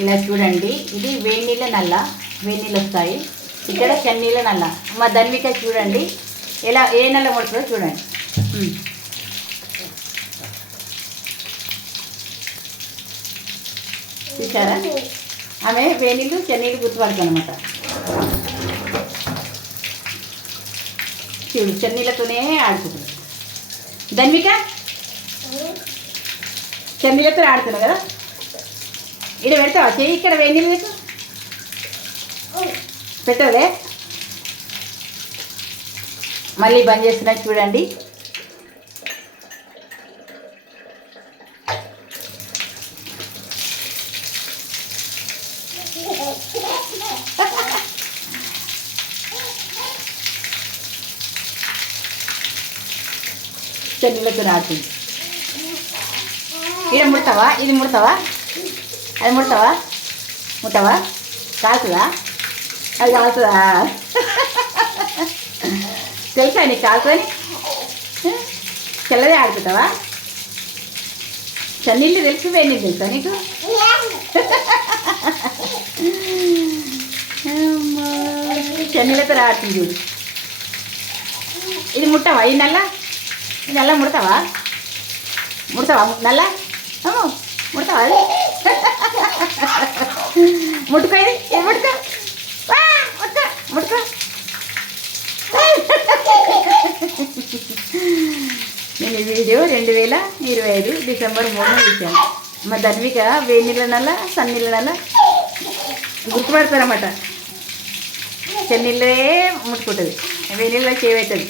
ఇలా చూడండి, ఇది వేడి నీళ్ళ నల్ల, వేడి నీళ్ళు వస్తాయి. ఇక్కడ చన్నీళ్ళ నల్ల. మా ధన్విక చూడండి ఎలా ఏ నల్ల ముడుతుందో చూడండి. చూసారా, ఆమె వేడి నీళ్ళు చన్నీళ్ళు గుర్తుపడుతుంది అనమాట. చూడు చన్నీళ్ళతోనే ఆడుకుంటుంది. ధన్విక చన్నీళ్ళతో ఆడుతున్నావు కదా, ఇక్కడ పెడతావా చెయ్యి? ఇక్కడ వేడి నీళ్ళు పెట్టు, పెట్టదే. మళ్ళీ బంద్ చేస్తున్నా చూడండి. చెన్నీళ్ళతో ఆడుతుంది. ఇక్కడ ముడతావా? ఇది ముడతావా? అది ముడతావా? ముడతావా? కాలుతుందా? అది కాలుతుందా? తెలుసా నీకు కాలుతుందని? తెల్లదే ఆడుకుంటావా? చన్నీళ్ళు తెలిసి వేడి తెలుసా నీకు? చన్నీళ్ళతో ఆడుతుంది చూడు. ఇది ముట్టవా? ఈ నల్ల, ఈ నల్ల ముడతావా? ముడతావా నల్ల? ముడతావా? అది ముట్టుకో, ఇది ముట్టుకో, ముట్టుకో, ముట్టుకో. నేను ఈ వీడియో 2025 డిసెంబర్ 3 తీశాను. మా ధన్విక వేడి నీళ్ళ నల్ల, సన్నీళ్ళ నల్ల గుర్తుపడతారన్నమాట. చెన్నీళ్ళే ముట్టుకుంటుంది, వేడి నీళ్ళ చేవుతుంది.